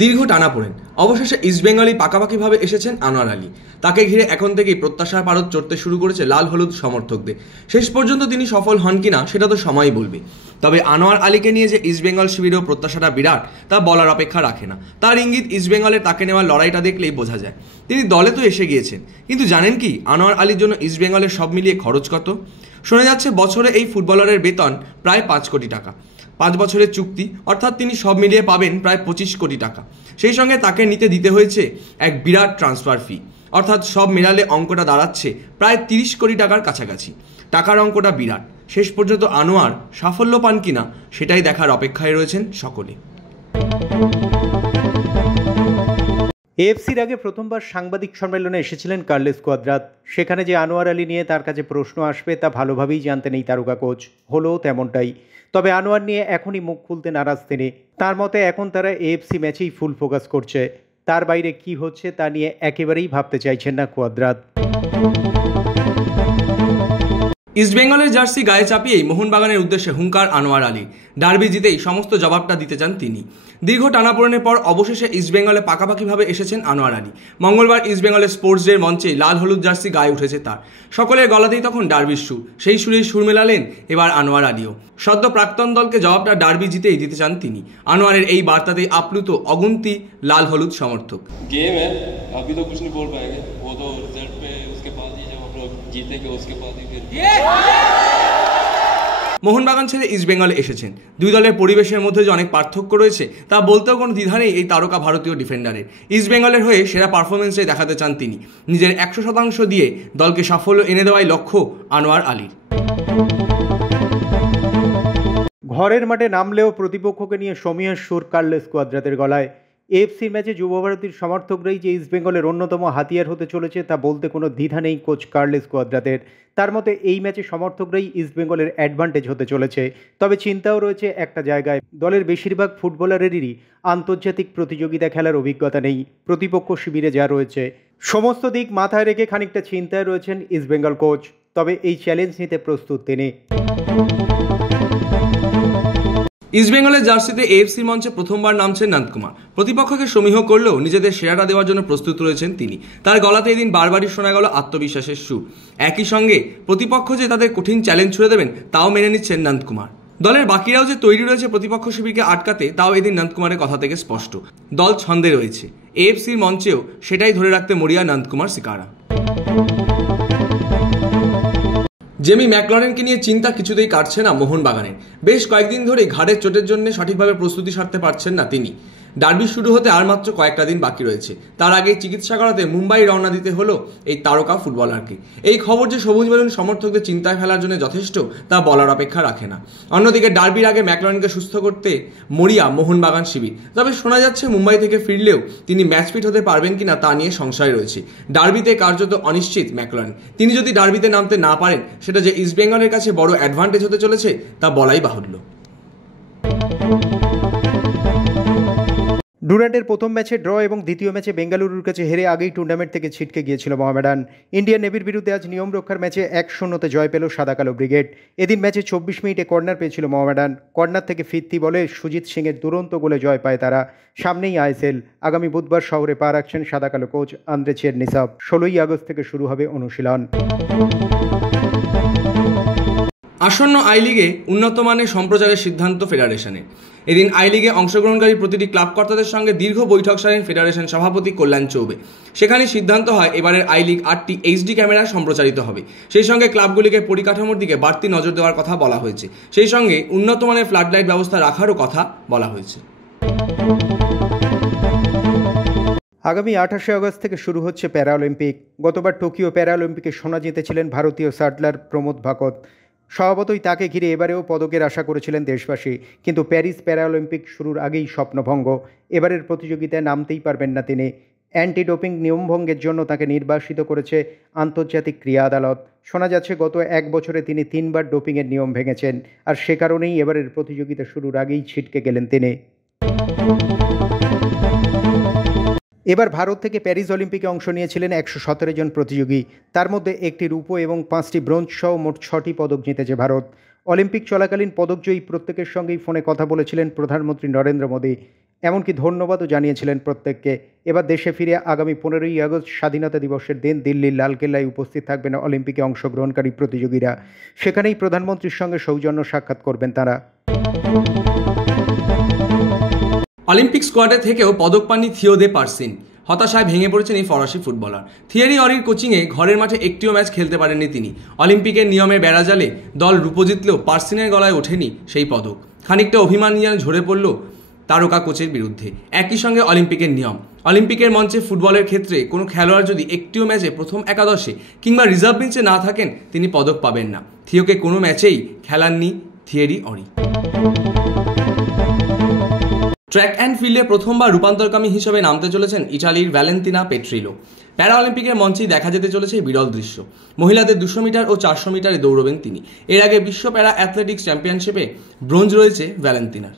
দীর্ঘ টানাপোড়েন, অবশেষে ইস্টবেঙ্গলই পাকাপাকিভাবে এসেছেন আনোয়ার আলী। তাকে ঘিরে এখন থেকেই প্রত্যাশার পারদ চড়তে শুরু করেছে লাল হলুদ সমর্থকদের। শেষ পর্যন্ত তিনি সফল হন কিনা সেটা তো সময়ই বলবে। তবে আনোয়ার আলীকে নিয়ে যে ইস্টবেঙ্গল শিবিরেও প্রত্যাশাটা বিরাট তা বলার অপেক্ষা রাখে না। তার ইঙ্গিত ইস্টবেঙ্গলের তাকে নেওয়ার লড়াইটা দেখলেই বোঝা যায়। তিনি দলে তো এসে গিয়েছেন, কিন্তু জানেন কি আনোয়ার আলীর জন্য ইস্টবেঙ্গলের সব মিলিয়ে খরচ কত? শোনা যাচ্ছে বছরে এই ফুটবলারের বেতন প্রায় 5 কোটি টাকা। 5 বছরের চুক্তি, অর্থাৎ তিনি সব মিলিয়ে পাবেন প্রায় 25 কোটি টাকা। সেই সঙ্গে তাকে নিতে দিতে হয়েছে এক বিরাট ট্রান্সফার ফি, অর্থাৎ সব মেলালে অঙ্কটা দাঁড়াচ্ছে প্রায় 30 কোটি টাকার কাছাকাছি। টাকার অঙ্কটা বিরাট। শেষ পর্যন্ত আনোয়ার সাফল্য পান কিনা সেটাই দেখার অপেক্ষায় রয়েছেন সকলে। এএফসির আগে প্রথমবার সাংবাদিক সম্মেলনে এসেছিলেন কার্লোস কোয়াদ্রাত। সেখানে যে আনোয়ার আলী নিয়ে তার কাছে প্রশ্ন আসবে তা ভালোভাবেই জানতেন এই তারকা কোচ। হলো তেমনটাই। তবে আনোয়ার নিয়ে এখনই মুখ খুলতে নারাজ তিনি। তার মতে এখন তারা এএফসি ম্যাচেই ফুল ফোকাস করছে। তার বাইরে কি হচ্ছে তা নিয়ে একেবারেই ভাবতে চাইছেন না কোয়াদ্রাত। ইস্টবেঙ্গলের জার্সি গায়ে চাপিয়েই মোহনবাগানের উদ্দেশ্যে হুঙ্কার আনোয়ার আলী। ডার্বি জিতেই সমস্ত জবাবটা দিতে চান তিনি। দীর্ঘ টানাপোড়েনের পর অবশেষে ইস্টবেঙ্গলে পাকাপাকিভাবে এসেছেন আনোয়ার আলী। মঙ্গলবার ইস্টবেঙ্গলের স্পোর্টস ডের মঞ্চে লাল হলুদ জার্সি গায়ে উঠেছে তার। সকলের গলাতেই তখন ডার্বির সুর। সেই সুরেই সুর মেলালেন এবার আনোয়ার আলীও। সদ্য প্রাক্তন দলকে জবাবটা ডার্বি জিতেই দিতে চান তিনি। আনোয়ারের এই বার্তাতেই আপ্লুত অগুন্তি লাল হলুদ সমর্থক। गेम है, अभी तो कुछ नहीं बोल पाएंगे, वो तो रिजल्ट पे उसके बाद ही जब हम लोग जीतेंगे उसके बाद ही फिर। মোহনবাগান ছেড়ে ইস্টবেঙ্গলে এসেছেন। দুই দলের পরিবেশের মধ্যে যে অনেক পার্থক্য রয়েছে তা বলতেও কোনো দ্বিধা নেই এই তারকা ভারতীয় ডিফেন্ডারের। ইস্টবেঙ্গলের হয়ে সেরা পারফরমেন্সে দেখাতে চান তিনি। নিজের 100% দিয়ে দলকে সাফল্য এনে দেওয়াই লক্ষ্য আনোয়ার আলীর। ঘরের মাঠে নামলেও প্রতিপক্ষকে নিয়ে সমীহের সুর কার্লোস কোয়াদ্রাতের গলায়। এএফসি ম্যাচে যুব ভারতীর সমর্থকরাই যে ইস্টবেঙ্গলের অন্যতম হাতিয়ার হতে চলেছে তা বলতে কোনো দ্বিধা নেই কোচ কার্লোস কোয়াদ্রাতের। তার মতে এই ম্যাচে সমর্থকরাই ইস্টবেঙ্গলের অ্যাডভান্টেজ হতে চলেছে। তবে চিন্তাও রয়েছে একটা জায়গায়, দলের বেশিরভাগ ফুটবলারেরই আন্তর্জাতিক প্রতিযোগিতা খেলার অভিজ্ঞতা নেই। প্রতিপক্ষ শিবিরে যা রয়েছে সমস্ত দিক মাথায় রেখে খানিকটা চিন্তায় রয়েছেন ইস্টবেঙ্গল কোচ। তবে এই চ্যালেঞ্জ নিতে প্রস্তুত তিনি। ইস্টবেঙ্গলের জার্সিতে এএফসির মঞ্চে প্রথমবার নামছেন নন্দকুমার। প্রতিপক্ষকে সমীহ করলেও নিজেদের সেরাটা দেওয়ার জন্য প্রস্তুত রয়েছেন তিনি। তার গলাতে এদিন বারবারই শোনা গেল আত্মবিশ্বাসের সুর। একই সঙ্গে প্রতিপক্ষ যে তাদের কঠিন চ্যালেঞ্জ ছুড়ে দেবেন তাও মেনে নিচ্ছেন নন্দকুমার। দলের বাকিরাও যে তৈরি রয়েছে প্রতিপক্ষ শিবিরকে আটকাতে তাও এদিন নন্দকুমারের কথা থেকে স্পষ্ট। দল ছন্দে রয়েছে। এএফসির মঞ্চেও সেটাই ধরে রাখতে মরিয়া নন্দকুমার সিকারা। জেমি ম্যাকলরেনকে নিয়ে চিন্তা কিছুতেই কাটছে না মোহনবাগানের। বেশ কয়েকদিন ধরেই ঘাড়ের চোটের জন্য সঠিকভাবে প্রস্তুতি সারতে পারছেন না তিনি। ডার্বি শুরু হতে আর মাত্র কয়েকটা দিন বাকি রয়েছে। তার আগে চিকিৎসা করাতে মুম্বাই রওনা দিতে হলো এই তারকা ফুটবলারকে। এই খবর যে সবুজ বেলুন সমর্থকদের চিন্তায় ফেলার জন্য যথেষ্ট তা বলার অপেক্ষা রাখে না। অন্যদিকে ডার্বির আগে ম্যাকলরেনকে সুস্থ করতে মরিয়া মোহনবাগান শিবির। তবে শোনা যাচ্ছে মুম্বাই থেকে ফিরলেও তিনি ম্যাচ ফিট হতে পারবেন কিনা তা নিয়ে সংশয় রয়েছে। ডার্বিতে কার্যত অনিশ্চিত ম্যাকলরেন। তিনি যদি ডার্বিতে নামতে না পারেন সেটা যে ইস্টবেঙ্গলের কাছে বড় অ্যাডভান্টেজ হতে চলেছে তা বলাই বাহুল্য। ডুরান্ডের প্রথম ম্যাচে ড্র এবং দ্বিতীয় ম্যাচে বেঙ্গালুরুর কাছে হেরে আগেই টুর্নামেন্ট থেকে ছিটকে গিয়েছিল মোহামেডান। ইন্ডিয়ান নেভির বিরুদ্ধে আজ নিয়ম রক্ষার ম্যাচে 1-0 জয় পেল সাদা কালো ব্রিগেড। এদিন ম্যাচে 24 মিনিটে কর্নার পেয়েছিল মোহামেডান। কর্নার থেকে ফিরতি বলে সুজিত সিংয়ের দুরন্ত গোলে জয় পায় তারা। সামনেই আইএসএল। আগামী বুধবার শহরে পা রাখছেন সাদা কালো কোচ আন্দ্রে চেরনিসভ। 16ই আগস্ট থেকে শুরু হবে অনুশীলন। আসন্ন আই লিগে উন্নত মানের সম্প্রচারের সিদ্ধান্ত ফেডারেশনের। এদিন আই লিগে অংশগ্রহণকারী প্রতিটি ক্লাব কর্তাদের সঙ্গে দীর্ঘ বৈঠক সারেন ফেডারেশন সভাপতি কল্যাণ চৌবে। সেখানে সিদ্ধান্ত হয় এবারের আই লিগ 8টি এইচডি ক্যামেরায় সম্প্রচারিত হবে। সেই সঙ্গে ক্লাবগুলিকে পরিকাঠামোর দিকে বাড়তি নজর দেওয়ার কথা বলা হয়েছে। সেই সঙ্গে উন্নত মানের ফ্লাডলাইট ব্যবস্থা রাখারও কথা বলা হয়েছে। আগামী 28 আগস্ট থেকে শুরু হচ্ছে প্যারাঅলিম্পিক। গতবার টোকিও প্যারাঅলিম্পিকে সোনা জিতেছিলেন ভারতীয় সার্ডলার প্রমোদ ভাকত। স্বভাবতই তাকে ঘিরে এবারেও পদকের আশা করেছিলেন দেশবাসী, কিন্তু প্যারিস প্যারাঅলিম্পিক শুরুর আগেই স্বপ্নভঙ্গ। এবারের প্রতিযোগিতায় নামতেই পারবেন না তিনি। অ্যান্টি ডোপিং নিয়মভঙ্গের জন্য তাকে নির্বাসিত করেছে আন্তর্জাতিক ক্রীড়া আদালত। শোনা যাচ্ছে গত 1 বছরে তিনি 3বার ডোপিংয়ের নিয়ম ভেঙেছেন, আর সে কারণেই এবারের প্রতিযোগিতা শুরুর আগেই ছিটকে গেলেন তিনি। এবার ভারত থেকে প্যারিস অলিম্পিকে অংশ নিয়েছিলেন 117 জন প্রতিযোগী। তার মধ্যে একটি রূপো এবং 5টি ব্রোঞ্জ সহ মোট 6টি পদক জিতেছে ভারত। অলিম্পিক চলাকালীন পদকজয়ী প্রত্যেকের সঙ্গেই ফোনে কথা বলেছিলেন প্রধানমন্ত্রী নরেন্দ্র মোদী। এমনকি ধন্যবাদও জানিয়েছিলেন প্রত্যেককে। এবার দেশে ফিরে আগামী 15ই আগস্ট স্বাধীনতা দিবসের দিন দিল্লির লালকেল্লায় উপস্থিত থাকবেন অলিম্পিকে অংশগ্রহণকারী প্রতিযোগীরা। সেখানেই প্রধানমন্ত্রীর সঙ্গে সৌজন্য সাক্ষাৎ করবেন তাঁরা। অলিম্পিক স্কোয়াডে থেকেও পদক পাননি থিও দে পার্সিন। হতাশায় ভেঙে পড়েছেন এই ফরাসি ফুটবলার। থিয়েরি অরির কোচিংয়ে ঘরের মাঠে একটিও ম্যাচ খেলতে পারেননি তিনি। অলিম্পিকের নিয়মের বেড়াজালে দল রূপো জিতলেও পার্সিনের গলায় ওঠেনি সেই পদক। খানিকটা অভিমান যেন ঝরে পড়ল তারকা কোচের বিরুদ্ধে। একই সঙ্গে অলিম্পিকের নিয়ম, অলিম্পিকের মঞ্চে ফুটবলের ক্ষেত্রে কোনো খেলোয়াড় যদি একটিও ম্যাচে প্রথম একাদশে কিংবা রিজার্ভ বেঞ্চে না থাকেন তিনি পদক পাবেন না। থিওকে কোনো ম্যাচেই খেলাননি থিয়েরি অরি। ট্র্যাক অ্যান্ড ফিল্ডে প্রথমবার রূপান্তরকামী হিসেবে নামতে চলেছেন ইটালির ভ্যালেন্তিনা পেট্রিলো। প্যারা অলিম্পিকের মঞ্চেই দেখা যেতে চলেছে বিরল দৃশ্য। মহিলাদের 200 মিটার ও 400 মিটারে দৌড়বেন তিনি। এর আগে বিশ্ব প্যারা অ্যাথলেটিক্স চ্যাম্পিয়নশিপে ব্রোঞ্জ রয়েছে ভ্যালেন্তিনার।